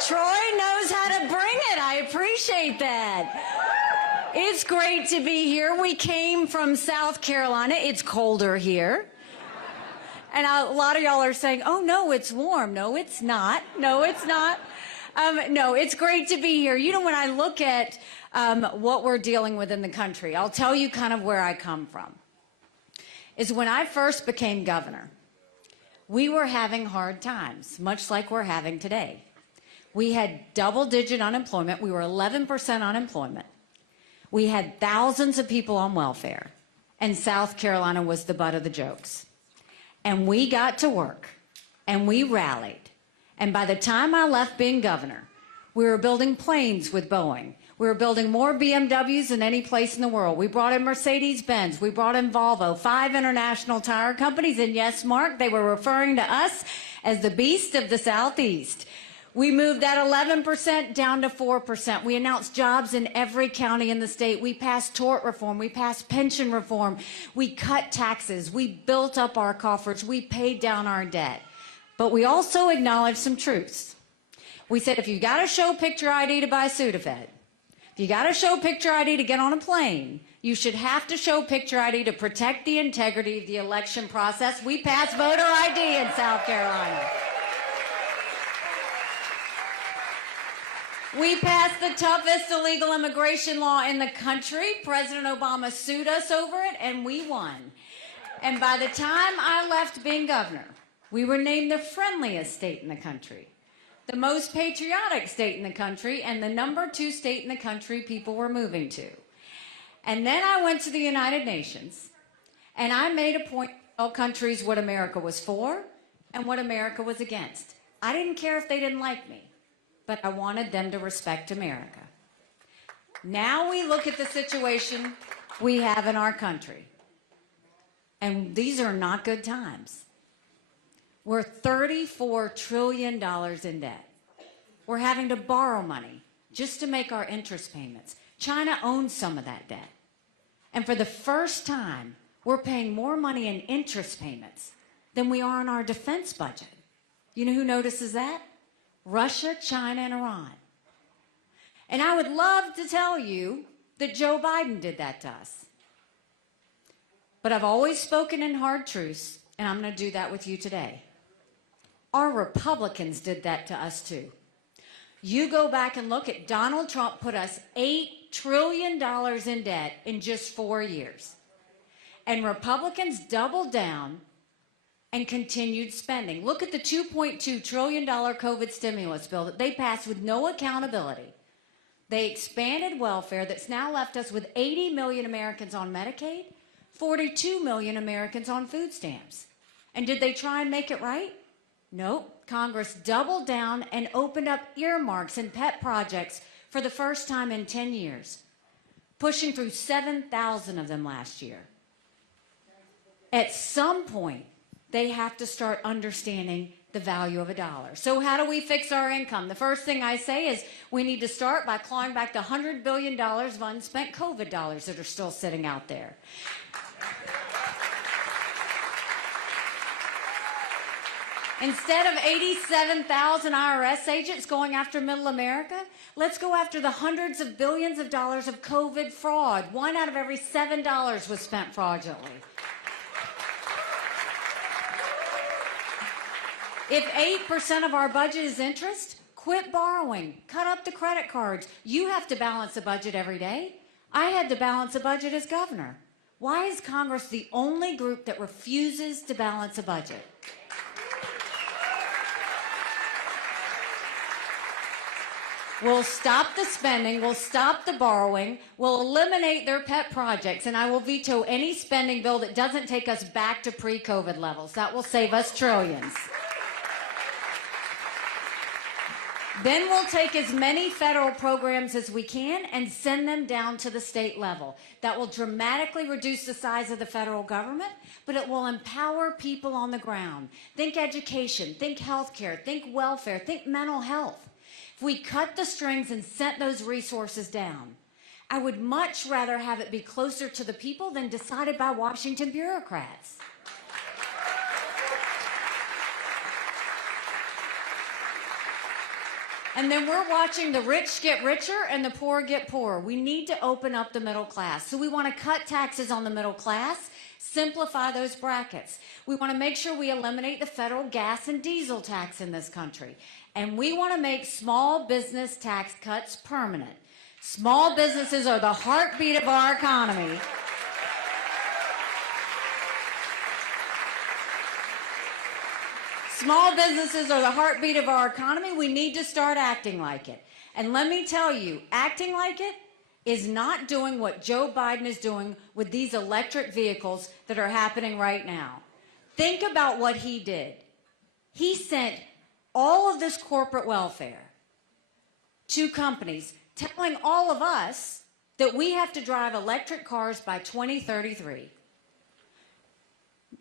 Troy knows how to bring it. I appreciate that. It's great to be here. We came from South Carolina. It's colder here. And a lot of y'all are saying, oh, no, it's warm. No, it's not. No, it's not. No, it's great to be here. You know, when I look at what we're dealing with in the country, I'll tell you kind of where I come from. Is when I first became governor, we were having hard times, much like we're having today. We had double-digit unemployment. We were 11% unemployment. We had thousands of people on welfare, and South Carolina was the butt of the jokes. And we got to work, and we rallied. And by the time I left being governor, we were building planes with Boeing. We were building more BMWs than any place in the world. We brought in Mercedes-Benz. We brought in Volvo, 5 international tire companies. And yes, Mark, they were referring to us as the beast of the Southeast. We moved that 11% down to 4%. We announced jobs in every county in the state. We passed tort reform. We passed pension reform. We cut taxes. We built up our coffers. We paid down our debt. But we also acknowledged some truths. We said, if you got to show picture ID to buy Sudafed, if you got to show picture ID to get on a plane, you should have to show picture ID to protect the integrity of the election process. We passed voter ID in South Carolina. We passed the toughest illegal immigration law in the country. President Obama sued us over it, and we won. And by the time I left being governor, we were named the friendliest state in the country, the most patriotic state in the country, and the #2 state in the country people were moving to. And then I went to the United Nations, and I made a point to tell countries what America was for and what America was against. I didn't care if they didn't like me, but I wanted them to respect America. Now we look at the situation we have in our country, and these are not good times. We're $34 trillion in debt. We're having to borrow money just to make our interest payments. China owns some of that debt. And for the first time, we're paying more money in interest payments than we are in our defense budget. You know who notices that? Russia, China, and Iran. And I would love to tell you that Joe Biden did that to us. But I've always spoken in hard truths, and I'm going to do that with you today. Our Republicans did that to us too. You go back and look at Donald Trump put us $8 trillion in debt in just 4 years. And Republicans doubled down and continued spending. Look at the $2.2 trillion COVID stimulus bill that they passed with no accountability. They expanded welfare that's now left us with 80 million Americans on Medicaid, 42 million Americans on food stamps. And did they try and make it right? Nope. Congress doubled down and opened up earmarks and pet projects for the first time in 10 years, pushing through 7,000 of them last year. At some point, they have to start understanding the value of a dollar. So how do we fix our income? The first thing I say is we need to start by clawing back the $100 billion of unspent COVID dollars that are still sitting out there. Instead of 87,000 IRS agents going after middle America, let's go after the hundreds of billions of dollars of COVID fraud. 1 out of every $7 was spent fraudulently. If 8% of our budget is interest, quit borrowing, cut up the credit cards. You have to balance a budget every day. I had to balance a budget as governor. Why is Congress the only group that refuses to balance a budget? We'll stop the spending, we'll stop the borrowing, we'll eliminate their pet projects, and I will veto any spending bill that doesn't take us back to pre-COVID levels. That will save us trillions. Then we'll take as many federal programs as we can and send them down to the state level. That will dramatically reduce the size of the federal government, but it will empower people on the ground. Think education, think healthcare, think welfare, think mental health. If we cut the strings and sent those resources down, I would much rather have it be closer to the people than decided by Washington bureaucrats. And then we're watching the rich get richer and the poor get poorer. We need to open up the middle class. So we want to cut taxes on the middle class, simplify those brackets. We want to make sure we eliminate the federal gas and diesel tax in this country. And we want to make small business tax cuts permanent. Small businesses are the heartbeat of our economy. Small businesses are the heartbeat of our economy. We need to start acting like it. And let me tell you, acting like it is not doing what Joe Biden is doing with these electric vehicles that are happening right now. Think about what he did. He sent all of this corporate welfare to companies, telling all of us that we have to drive electric cars by 2033.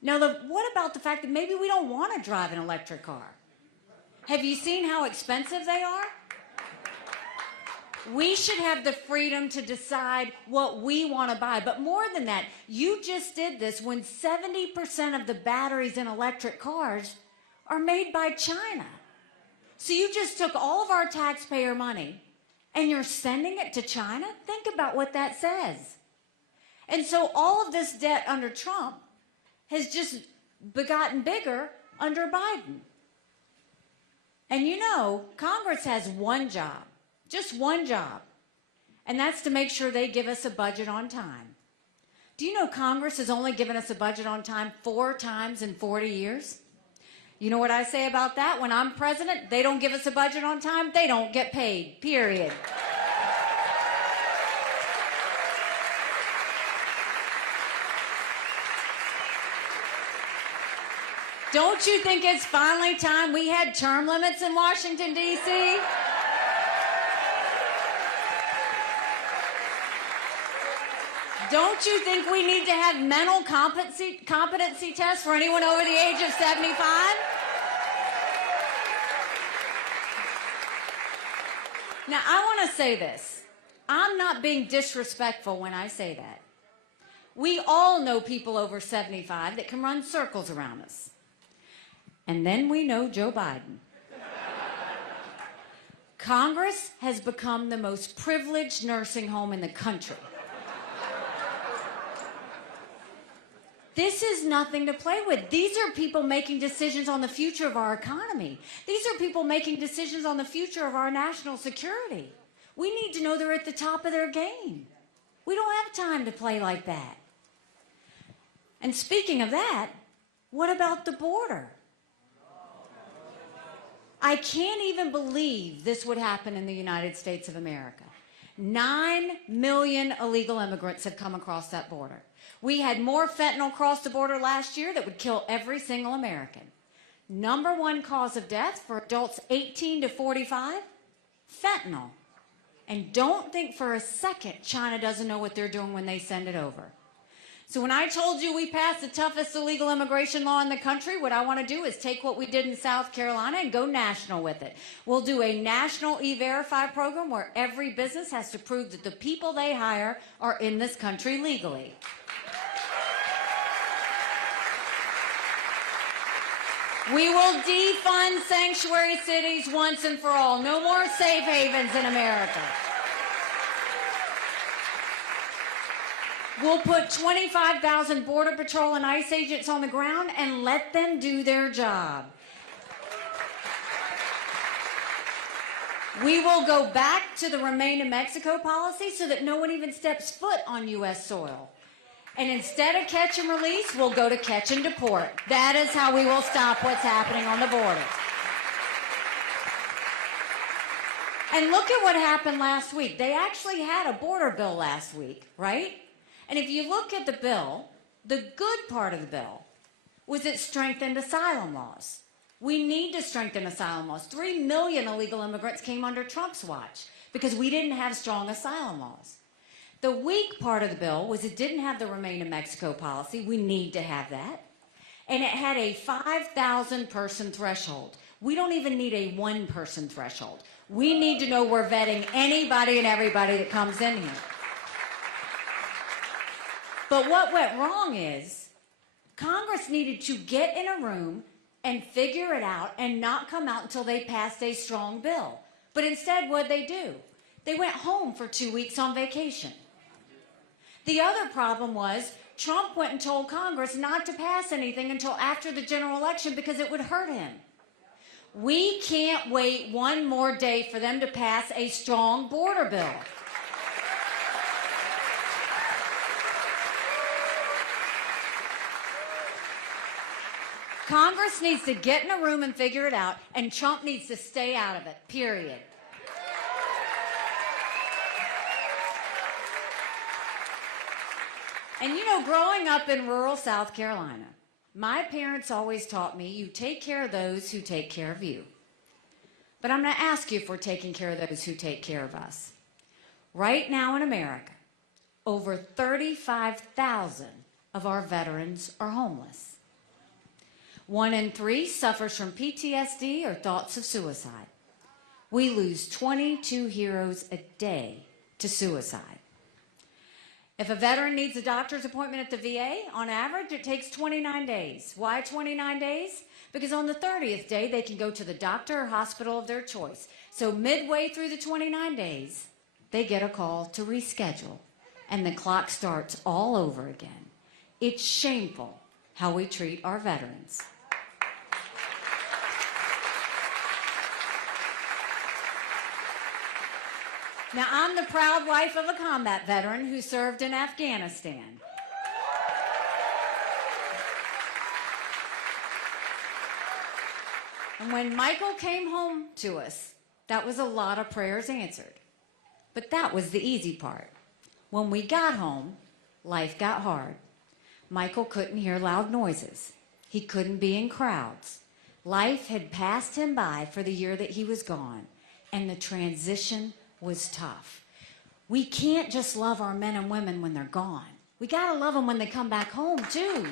Now, what about the fact that maybe we don't want to drive an electric car? Have you seen how expensive they are? We should have the freedom to decide what we want to buy. But more than that, you just did this when 70% of the batteries in electric cars are made by China. So you just took all of our taxpayer money and you're sending it to China? Think about what that says. And so all of this debt under Trump has just gotten bigger under Biden. And you know, Congress has one job, just one job, and that's to make sure they give us a budget on time. Do you know Congress has only given us a budget on time 4 times in 40 years? You know what I say about that? When I'm president, they don't give us a budget on time, they don't get paid, period. Don't you think it's finally time we had term limits in Washington, D.C.? Don't you think we need to have mental competency tests for anyone over the age of 75? Now, I want to say this. I'm not being disrespectful when I say that. We all know people over 75 that can run circles around us. And then we know Joe Biden. Congress has become the most privileged nursing home in the country. This is nothing to play with. These are people making decisions on the future of our economy. These are people making decisions on the future of our national security. We need to know they're at the top of their game. We don't have time to play like that. And speaking of that, what about the border? I can't even believe this would happen in the United States of America. 9 million illegal immigrants have come across that border. We had more fentanyl cross the border last year that would kill every single American. Number 1 cause of death for adults 18 to 45, fentanyl. And don't think for a second China doesn't know what they're doing when they send it over. So when I told you we passed the toughest illegal immigration law in the country, what I want to do is take what we did in South Carolina and go national with it. We'll do a national E-Verify program where every business has to prove that the people they hire are in this country legally. We will defund sanctuary cities once and for all. No more safe havens in America. We'll put 25,000 Border Patrol and ICE agents on the ground and let them do their job. We will go back to the Remain in Mexico policy so that no one even steps foot on U.S. soil. And instead of catch and release, we'll go to catch and deport. That is how we will stop what's happening on the border. And look at what happened last week. They actually had a border bill last week, right? And if you look at the bill, the good part of the bill was it strengthened asylum laws. We need to strengthen asylum laws. 3 million illegal immigrants came under Trump's watch because we didn't have strong asylum laws. The weak part of the bill was it didn't have the Remain in Mexico policy. We need to have that. And it had a 5,000 person threshold. We don't even need a 1 person threshold. We need to know we're vetting anybody and everybody that comes in here. But what went wrong is Congress needed to get in a room and figure it out and not come out until they passed a strong bill. But instead, what'd they do? They went home for 2 weeks on vacation. The other problem was Trump went and told Congress not to pass anything until after the general election because it would hurt him. We can't wait one more day for them to pass a strong border bill. Congress needs to get in a room and figure it out, and Trump needs to stay out of it, period. And you know, growing up in rural South Carolina, my parents always taught me, you take care of those who take care of you. But I'm going to ask you if we're taking care of those who take care of us. Right now in America, over 35,000 of our veterans are homeless. 1 in 3 suffers from PTSD or thoughts of suicide. We lose 22 heroes a day to suicide. If a veteran needs a doctor's appointment at the VA, on average, it takes 29 days. Why 29 days? Because on the 30th day, they can go to the doctor or hospital of their choice. So midway through the 29 days, they get a call to reschedule, and the clock starts all over again. It's shameful how we treat our veterans. Now, I'm the proud wife of a combat veteran who served in Afghanistan. And when Michael came home to us, that was a lot of prayers answered. But that was the easy part. When we got home, life got hard. Michael couldn't hear loud noises. He couldn't be in crowds. Life had passed him by for the year that he was gone, and the transition was tough. We can't just love our men and women when they're gone. We gotta love them when they come back home, too.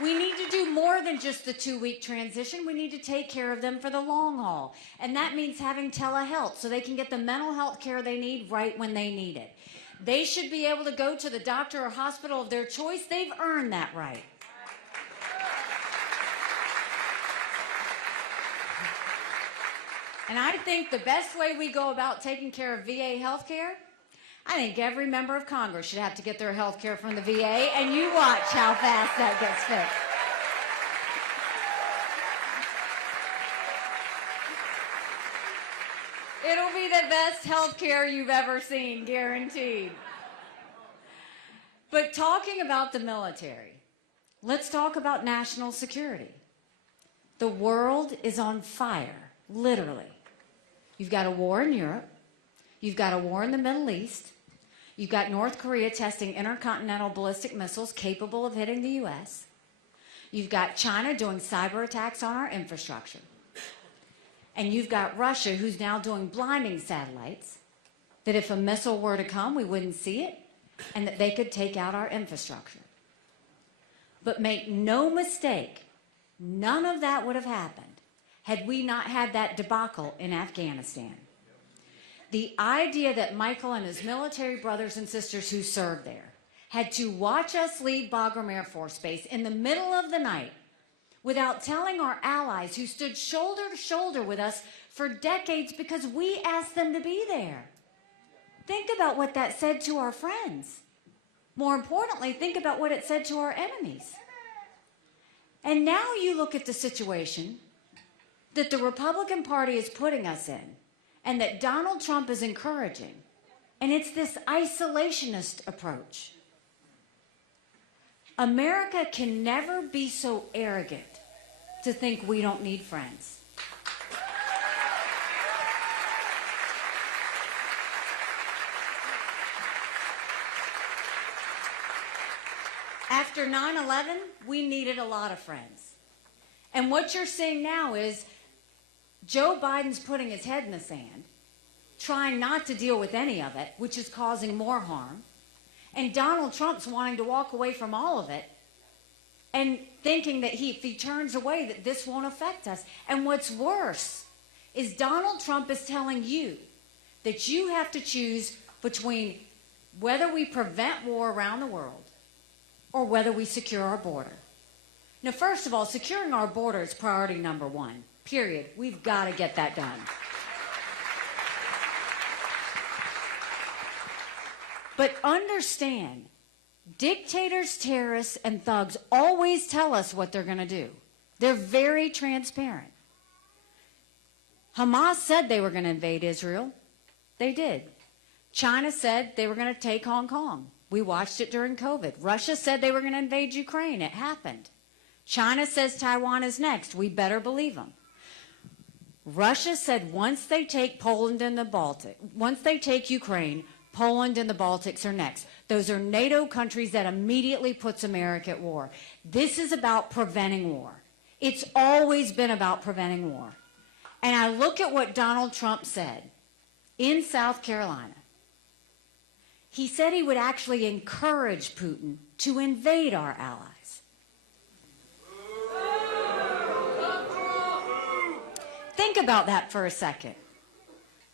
We need to do more than just the 2-week transition. We need to take care of them for the long haul. And that means having telehealth so they can get the mental health care they need right when they need it. They should be able to go to the doctor or hospital of their choice. They've earned that right. And I think the best way we go about taking care of VA health care, I think every member of Congress should have to get their health care from the VA, and you watch how fast that gets fixed. It'll be the best health care you've ever seen, guaranteed. But talking about the military, let's talk about national security. The world is on fire, literally. You've got a war in Europe. You've got a war in the Middle East. You've got North Korea testing intercontinental ballistic missiles capable of hitting the U.S. You've got China doing cyber attacks on our infrastructure. And you've got Russia, who's now doing blinding satellites, that if a missile were to come, we wouldn't see it, and that they could take out our infrastructure. But make no mistake, none of that would have happened had we not had that debacle in Afghanistan. The idea that Michael and his military brothers and sisters who served there had to watch us leave Bagram Air Force Base in the middle of the night without telling our allies who stood shoulder to shoulder with us for decades because we asked them to be there. Think about what that said to our friends. More importantly, think about what it said to our enemies. And now you look at the situation that the Republican Party is putting us in and that Donald Trump is encouraging, and it's this isolationist approach. America can never be so arrogant to think we don't need friends. After 9/11, we needed a lot of friends. And what you're seeing now is Joe Biden's putting his head in the sand, trying not to deal with any of it, which is causing more harm. And Donald Trump's wanting to walk away from all of it and thinking that if he turns away, that this won't affect us. And what's worse is Donald Trump is telling you that you have to choose between whether we prevent war around the world or whether we secure our border. Now, first of all, securing our border is priority number one, period. We've got to get that done. But understand, dictators, terrorists, and thugs always tell us what they're going to do. They're very transparent. Hamas said they were going to invade Israel. They did. China said they were going to take Hong Kong. We watched it during COVID. Russia said they were going to invade Ukraine. It happened. China says Taiwan is next. We better believe them. Russia said once they take Poland and the Baltic, once they take Ukraine, Poland and the Baltics are next. Those are NATO countries that immediately puts America at war. This is about preventing war. It's always been about preventing war. And I look at what Donald Trump said in South Carolina. He said he would actually encourage Putin to invade our allies. Think about that for a second.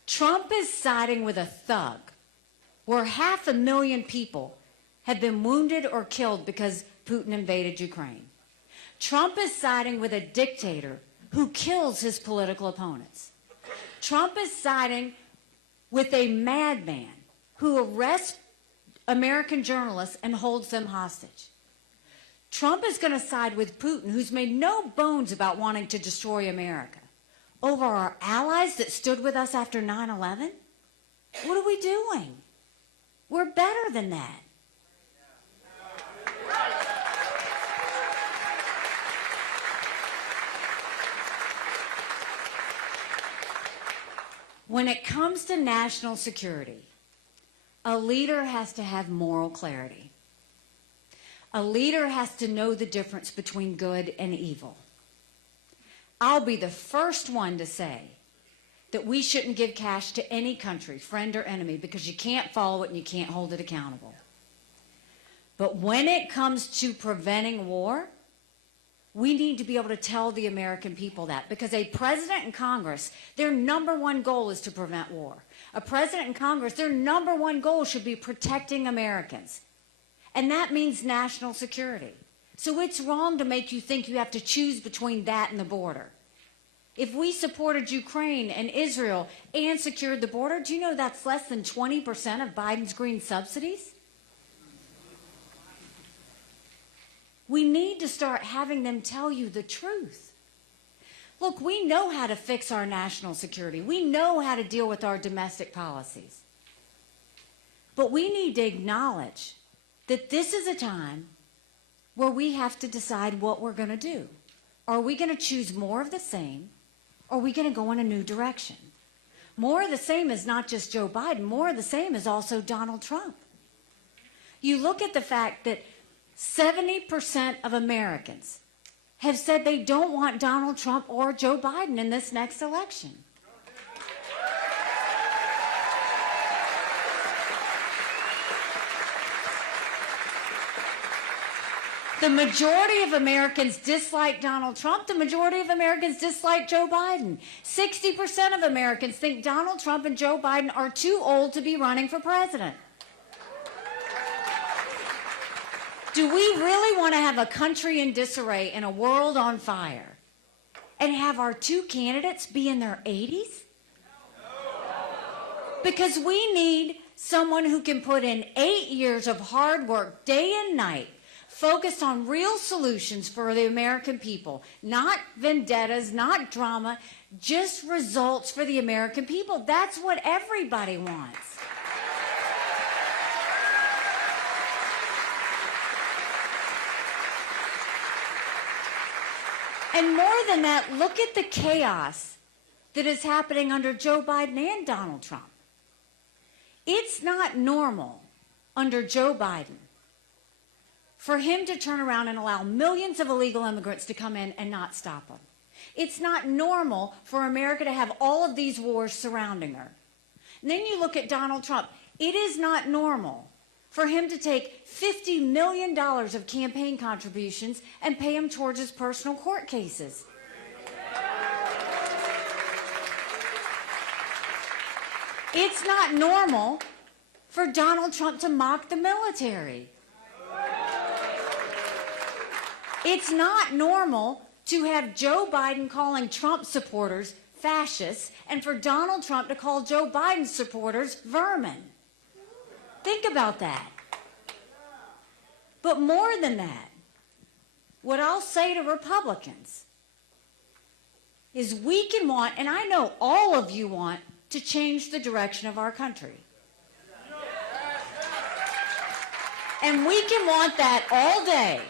Trump is siding with a thug where 500,000 people have been wounded or killed because Putin invaded Ukraine. Trump is siding with a dictator who kills his political opponents. Trump is siding with a madman who arrests American journalists and holds them hostage. Trump is going to side with Putin, who's made no bones about wanting to destroy America, over our allies that stood with us after 9/11? What are we doing? We're better than that. When it comes to national security, a leader has to have moral clarity. A leader has to know the difference between good and evil. I'll be the first one to say that we shouldn't give cash to any country, friend or enemy, because you can't follow it and you can't hold it accountable. But when it comes to preventing war, we need to be able to tell the American people that, because a president and Congress, their number one goal is to prevent war. A president and Congress, their number one goal should be protecting Americans. And that means national security. So it's wrong to make you think you have to choose between that and the border. If we supported Ukraine and Israel and secured the border, do you know that's less than 20% of Biden's green subsidies? We need to start having them tell you the truth. Look, we know how to fix our national security. We know how to deal with our domestic policies. But we need to acknowledge that this is a time where we have to decide what we're going to do. Are we going to choose more of the same? Or are we going to go in a new direction? More of the same is not just Joe Biden. More of the same is also Donald Trump. You look at the fact that 70% of Americans have said they don't want Donald Trump or Joe Biden in this next election. The majority of Americans dislike Donald Trump. The majority of Americans dislike Joe Biden. 60% of Americans think Donald Trump and Joe Biden are too old to be running for president. Do we really want to have a country in disarray and a world on fire and have our two candidates be in their 80s? Because we need someone who can put in 8 years of hard work, day and night, focused on real solutions for the American people, not vendettas, not drama, just results for the American people. That's what everybody wants. And more than that, look at the chaos that is happening under Joe Biden and Donald Trump. It's not normal under Joe Biden for him to turn around and allow millions of illegal immigrants to come in and not stop them. It's not normal for America to have all of these wars surrounding her. And then you look at Donald Trump. It is not normal for him to take $50 million of campaign contributions and pay him towards his personal court cases. It's not normal for Donald Trump to mock the military. It's not normal to have Joe Biden calling Trump supporters fascists and for Donald Trump to call Joe Biden supporters vermin. Think about that. But more than that, what I'll say to Republicans is we can want, and I know all of you want, to change the direction of our country. And we can want that all day.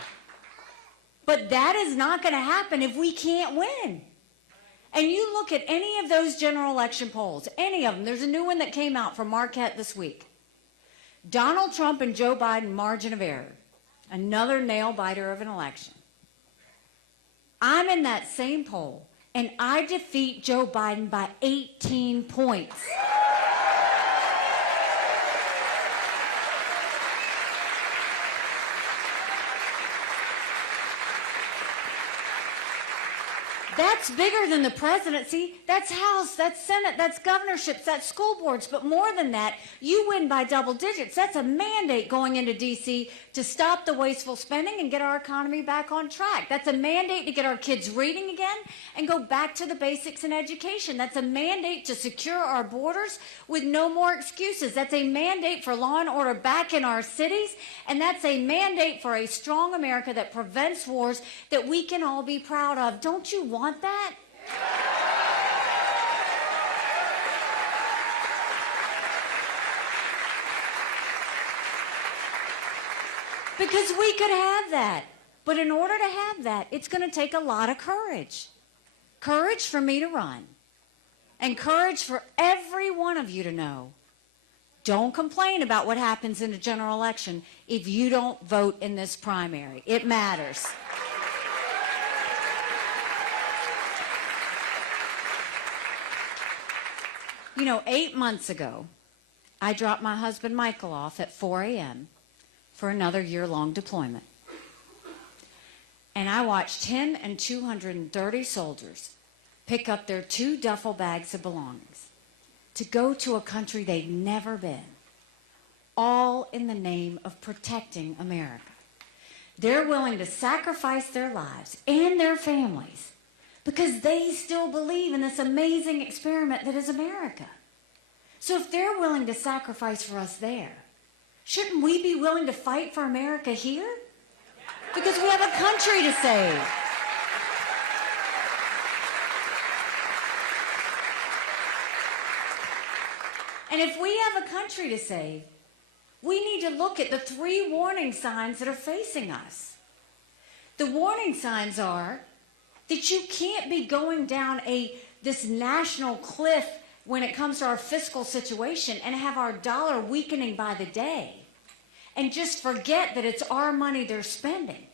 But that is not going to happen if we can't win. And you look at any of those general election polls, any of them. There's a new one that came out from Marquette this week. Donald Trump and Joe Biden, margin of error. Another nail-biter of an election. I'm in that same poll, and I defeat Joe Biden by 18 points. That's bigger than the presidency. That's House, that's Senate, that's governorships, that's school boards. But more than that, you win by double digits. That's a mandate going into D.C. to stop the wasteful spending and get our economy back on track. That's a mandate to get our kids reading again and go back to the basics in education. That's a mandate to secure our borders with no more excuses. That's a mandate for law and order back in our cities. And that's a mandate for a strong America that prevents wars that we can all be proud of. Don't you want that? Because we could have that. But in order to have that, it's going to take a lot of courage. Courage for me to run. And courage for every one of you to know. Don't complain about what happens in a general election if you don't vote in this primary. It matters. You know, 8 months ago, I dropped my husband Michael off at 4 a.m. for another year-long deployment. And I watched him and 230 soldiers pick up their 2 duffel bags of belongings to go to a country they'd never been, all in the name of protecting America. They're willing to sacrifice their lives and their families because they still believe in this amazing experiment that is America. So if they're willing to sacrifice for us there, shouldn't we be willing to fight for America here? Because we have a country to save. And if we have a country to save, we need to look at the 3 warning signs that are facing us. The warning signs are that you can't be going down this national cliff when it comes to our fiscal situation and have our dollar weakening by the day and just forget that it's our money they're spending.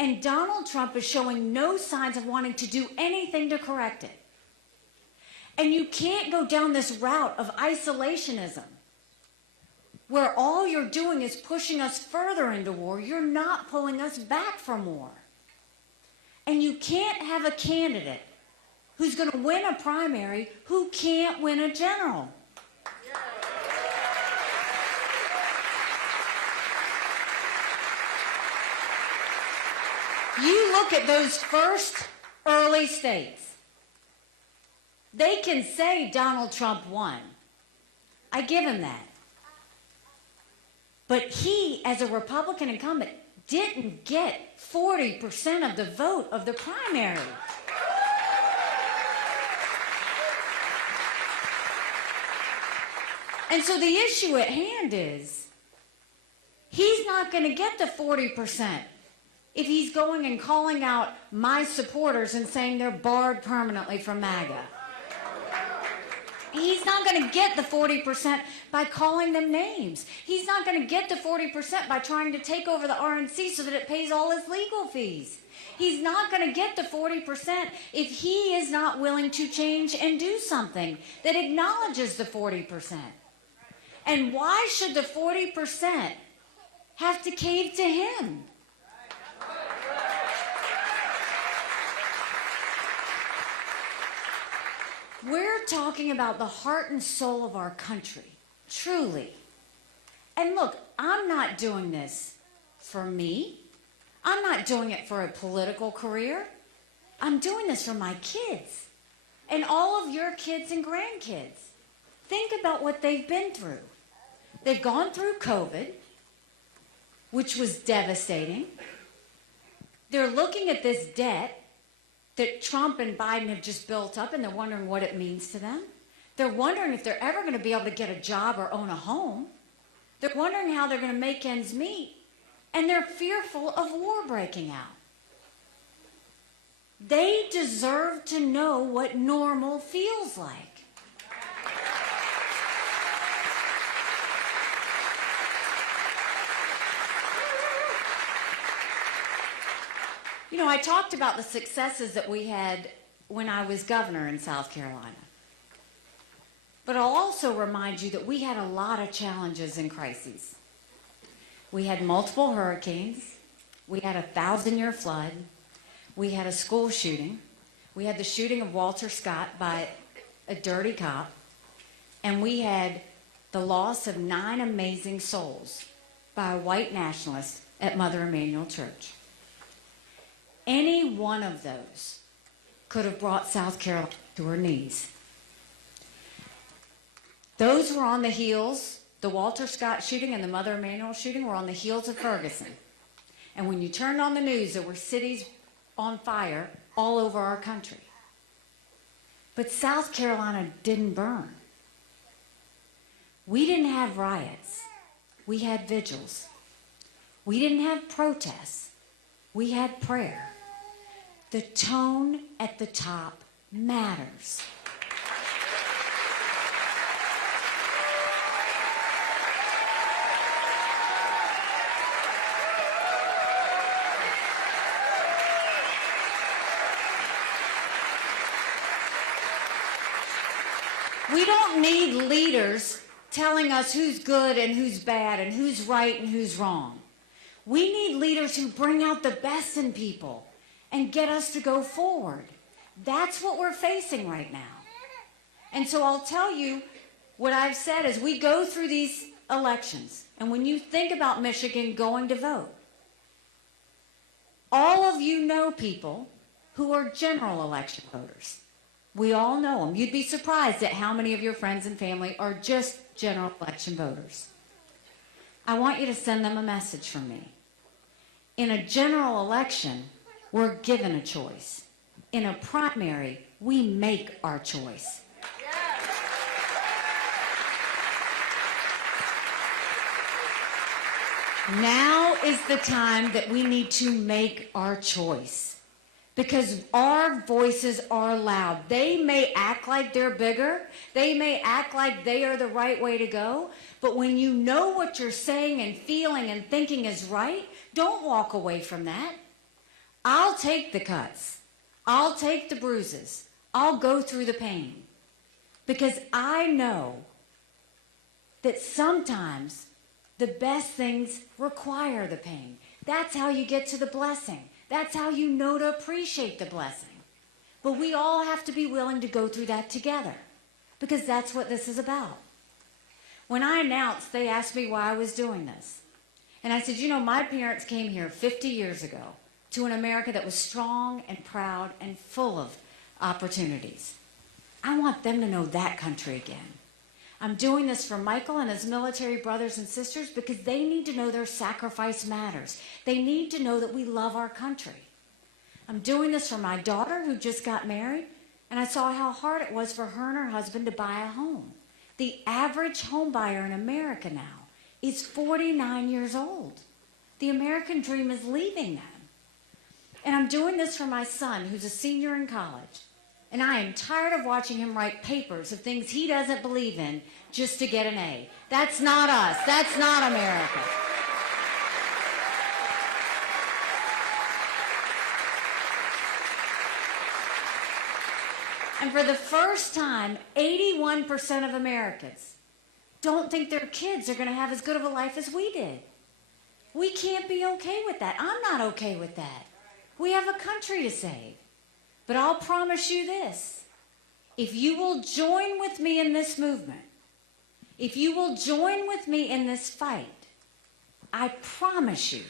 And Donald Trump is showing no signs of wanting to do anything to correct it. And you can't go down this route of isolationism where all you're doing is pushing us further into war. You're not pulling us back from war. And you can't have a candidate who's going to win a primary who can't win a general. You look at those first early states. They can say Donald Trump won. I give him that. But he, as a Republican incumbent, didn't get 40% of the vote of the primary. And so the issue at hand is, he's not going to get the 40% if he's going and calling out my supporters and saying they're barred permanently from MAGA. He's not going to get the 40% by calling them names. He's not going to get the 40% by trying to take over the RNC so that it pays all his legal fees. He's not going to get the 40% if he is not willing to change and do something that acknowledges the 40%. And why should the 40% have to cave to him? We're talking about the heart and soul of our country, truly. And look, I'm not doing this for me. I'm not doing it for a political career. I'm doing this for my kids and all of your kids and grandkids. Think about what they've been through. They've gone through COVID, which was devastating. They're looking at this debt that Trump and Biden have just built up, and they're wondering what it means to them. They're wondering if they're ever going to be able to get a job or own a home. They're wondering how they're going to make ends meet. And they're fearful of war breaking out. They deserve to know what normal feels like. You know, I talked about the successes that we had when I was governor in South Carolina. But I'll also remind you that we had a lot of challenges and crises. We had multiple hurricanes. We had a 1,000-year flood. We had a school shooting. We had the shooting of Walter Scott by a dirty cop. And we had the loss of 9 amazing souls by a white nationalist at Mother Emanuel Church. Any one of those could have brought South Carolina to her knees. Those were on the heels. The Walter Scott shooting and the Mother Emanuel shooting were on the heels of Ferguson. And when you turned on the news, there were cities on fire all over our country. But South Carolina didn't burn. We didn't have riots. We had vigils. We didn't have protests. We had prayer. The tone at the top matters. We don't need leaders telling us who's good and who's bad and who's right and who's wrong. We need leaders who bring out the best in people and get us to go forward. That's what we're facing right now. And so I'll tell you what I've said as we go through these elections, and when you think about Michigan going to vote, all of you know people who are general election voters. We all know them. You'd be surprised at how many of your friends and family are just general election voters. I want you to send them a message from me. In a general election, we're given a choice. In a primary, we make our choice. Now is the time that we need to make our choice. Because our voices are loud. They may act like they're bigger. They may act like they are the right way to go. But when you know what you're saying and feeling and thinking is right, don't walk away from that. I'll take the cuts. I'll take the bruises. I'll go through the pain. Because I know that sometimes the best things require the pain. That's how you get to the blessing. That's how you know to appreciate the blessing. But we all have to be willing to go through that together, because that's what this is about. When I announced, they asked me why I was doing this. And I said, you know, my parents came here 50 years ago to an America that was strong and proud and full of opportunities. I want them to know that country again. I'm doing this for Michael and his military brothers and sisters because they need to know their sacrifice matters. They need to know that we love our country. I'm doing this for my daughter who just got married, and I saw how hard it was for her and her husband to buy a home. The average home buyer in America now is 49 years old. The American dream is leaving them. And I'm doing this for my son who's a senior in college. And I am tired of watching him write papers of things he doesn't believe in just to get an A. That's not us. That's not America. And for the first time, 81% of Americans don't think their kids are going to have as good of a life as we did. We can't be okay with that. I'm not okay with that. We have a country to save. But I'll promise you this, if you will join with me in this movement, if you will join with me in this fight, I promise you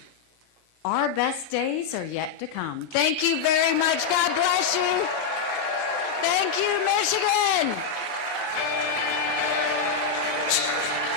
Our best days are yet to come. Thank you very much. God bless you. Thank you, Michigan.